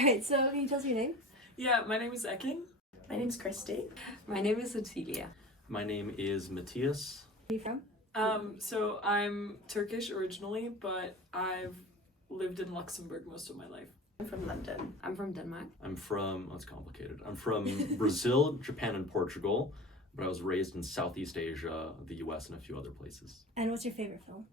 Alright, so can you tell us your name? Yeah, my name is Ekin. My name's Christy. My name is Ottilia. My name is Matthias. Where are you from? So I'm Turkish originally, but I've lived in Luxembourg most of my life. I'm from London. I'm from Denmark. I'm from, oh, it's complicated. I'm from Brazil, Japan, and Portugal, but I was raised in Southeast Asia, the US, and a few other places. And what's your favorite film?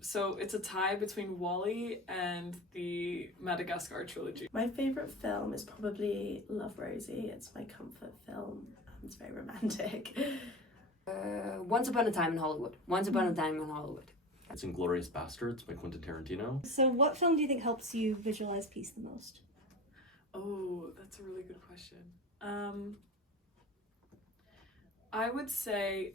So it's a tie between Wall-E and the Madagascar trilogy. My favourite film is probably Love, Rosie. It's my comfort film. It's very romantic. Once Upon a Time in Hollywood. Once Upon a Time in Hollywood. It's Inglourious Basterds by Quentin Tarantino. So what film do you think helps you visualize peace the most? Oh, that's a really good question. I would say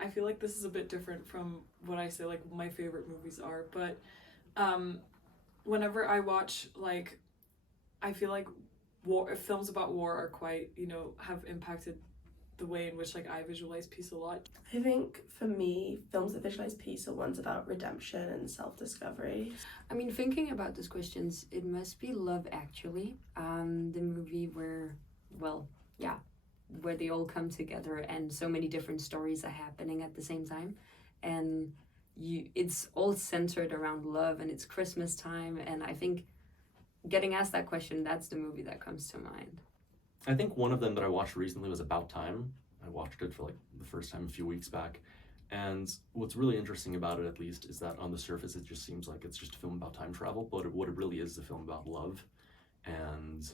I feel like this is a bit different from what I say like my favorite movies are, but whenever I watch, like, I feel like films about war are quite, have impacted the way in which like I visualize peace a lot. I think for me, films that visualise peace are ones about redemption and self-discovery. I mean, thinking about these questions, it must be Love Actually, the movie where they all come together and so many different stories are happening at the same time, and it's all centered around love, and it's Christmas time, and I think getting asked that question, that's the movie that comes to mind. I think one of them that I watched recently was About Time. I watched it for like the first time a few weeks back, and what's really interesting about it, at least, is that on the surface it just seems like it's just a film about time travel, but what it really is a film about love and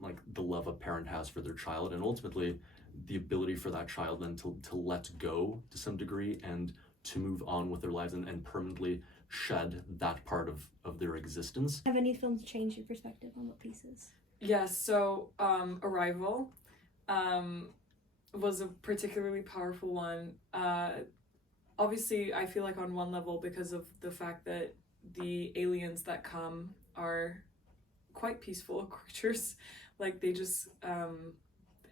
like the love a parent has for their child, and ultimately the ability for that child then to let go to some degree and to move on with their lives and permanently shed that part of their existence. Have any films changed your perspective on what peace is? Yes, so Arrival was a particularly powerful one. Obviously, I feel like on one level, because of the fact that the aliens that come are quite peaceful creatures. Like, they just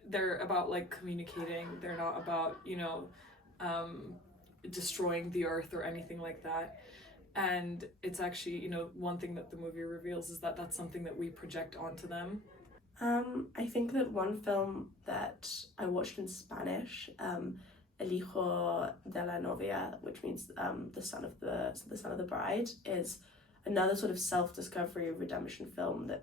they're about like communicating. They're not about destroying the earth or anything like that. And it's actually, one thing that the movie reveals is that that's something that we project onto them. I think that one film that I watched in Spanish, El Hijo de la Novia, which means the son of the bride, is another sort of self-discovery redemption film that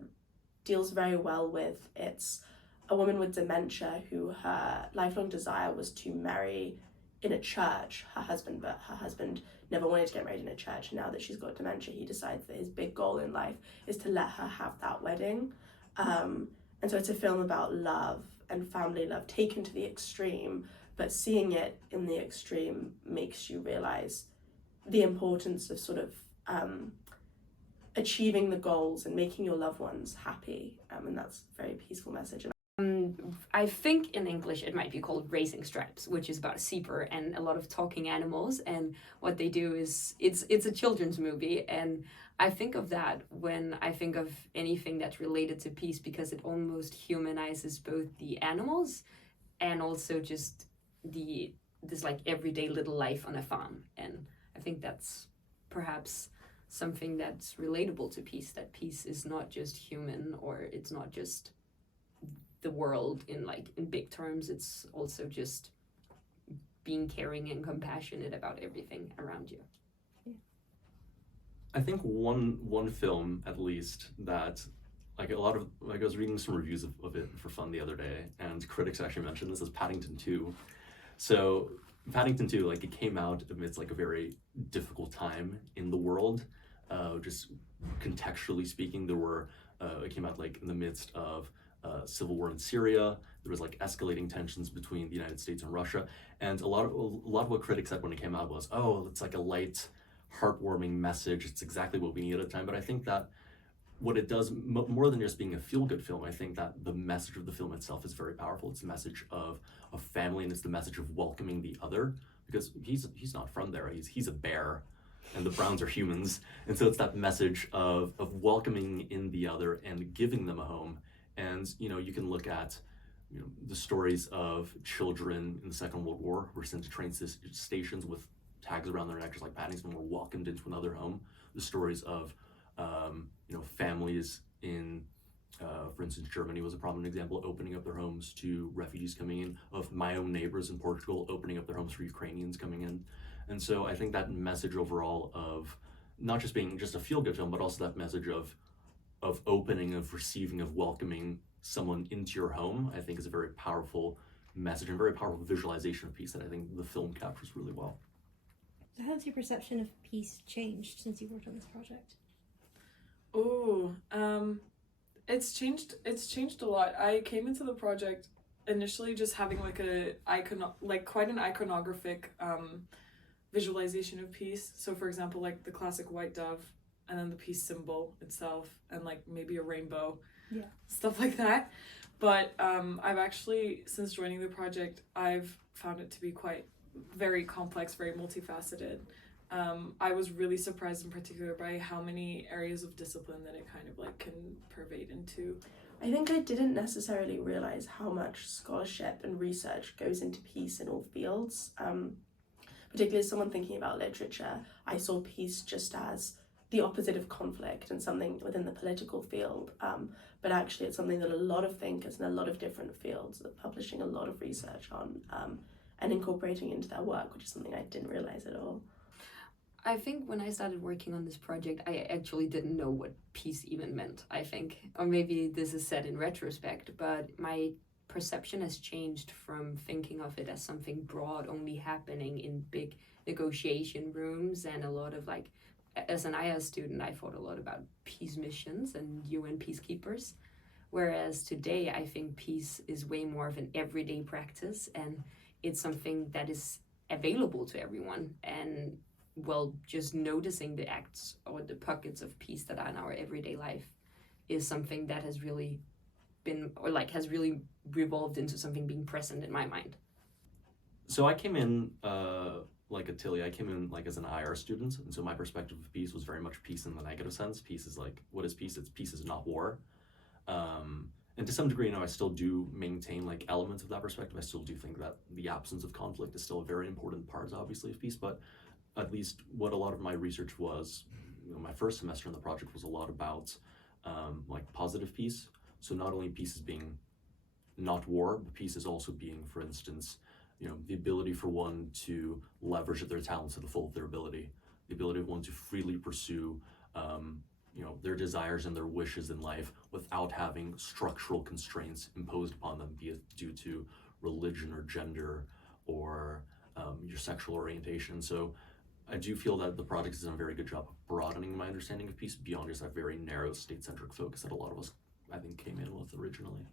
deals very well with it's a woman with dementia who her lifelong desire was to marry in a church her husband, but her husband never wanted to get married in a church. Now that she's got dementia, he decides that his big goal in life is to let her have that wedding. And so it's a film about love and family love taken to the extreme, but seeing it in the extreme makes you realize the importance of sort of achieving the goals and making your loved ones happy, and that's a very peaceful message. I think in English it might be called Racing Stripes, which is about a zebra and a lot of talking animals, and what they do is it's a children's movie, and I think of that when I think of anything that's related to peace, because it almost humanizes both the animals and also just this like everyday little life on a farm, and I think that's perhaps something that's relatable to peace, that peace is not just human, or it's not just the world in big terms, it's also just being caring and compassionate about everything around you. I think one film, at least, that I was reading some reviews of it for fun the other day, and critics actually mentioned this as Paddington 2. So Paddington 2, it came out amidst a very difficult time in the world. Just contextually speaking, it came out in the midst of civil war in Syria. There was escalating tensions between the United States and Russia, and a lot of what critics said when it came out was, oh, it's a light, heartwarming message. It's exactly what we need at the time. But I think that what it does, more than just being a feel-good film, I think that the message of the film itself is very powerful. It's a message of family, and it's the message of welcoming the other, because he's not from there. He's a bear, and the Browns are humans, and so it's that message of welcoming in the other and giving them a home. And you can look at the stories of children in the Second World War who were sent to train stations with tags around their neck, just like Paddington, were welcomed into another home. The stories of, families in, for instance, Germany was a prominent example, opening up their homes to refugees coming in, of my own neighbors in Portugal opening up their homes for Ukrainians coming in. And so I think that message overall of not just being just a feel-good film, but also that message of opening, of receiving, of welcoming someone into your home, I think is a very powerful message and very powerful visualization of peace that I think the film captures really well. So how has your perception of peace changed since you worked on this project? Oh, it's changed a lot. I came into the project initially just having like quite an iconographic visualization of peace. So for example, like the classic white dove, and then the peace symbol itself, and like maybe a rainbow, stuff like that. But I've actually, since joining the project, I've found it to be very complex, very multifaceted. I was really surprised in particular by how many areas of discipline that it kind of like can pervade into. I think I didn't necessarily realize how much scholarship and research goes into peace in all fields. Particularly as someone thinking about literature, I saw peace just as the opposite of conflict and something within the political field. But actually it's something that a lot of thinkers in a lot of different fields are publishing a lot of research on and incorporating into their work, which is something I didn't realize at all. I think when I started working on this project, I actually didn't know what peace even meant, I think. Or maybe this is said in retrospect, but my perception has changed from thinking of it as something broad, only happening in big negotiation rooms and a lot of like, as an IA student, I thought a lot about peace missions and UN peacekeepers. Whereas today, I think peace is way more of an everyday practice, and it's something that is available to everyone. And well, just noticing the acts or the pockets of peace that are in our everyday life is something that has really been, or like has really revolved into something being present in my mind. So I came in, like Attilia, I came in like as an IR student, and so my perspective of peace was very much peace in the negative sense. Peace is like, what is peace? It's peace is not war. And to some degree, I still do maintain like elements of that perspective. I still do think that the absence of conflict is still a very important part, obviously, of peace, but at least what a lot of my research was, my first semester in the project was a lot about like positive peace. So not only peace is being not war, but peace is also being, for instance, the ability for one to leverage their talents to the full of their ability, the ability of one to freely pursue their desires and their wishes in life without having structural constraints imposed upon them, be it due to religion or gender or your sexual orientation. So I do feel that the project has done a very good job of broadening my understanding of peace beyond just that very narrow state-centric focus that a lot of us, I think, came in with originally.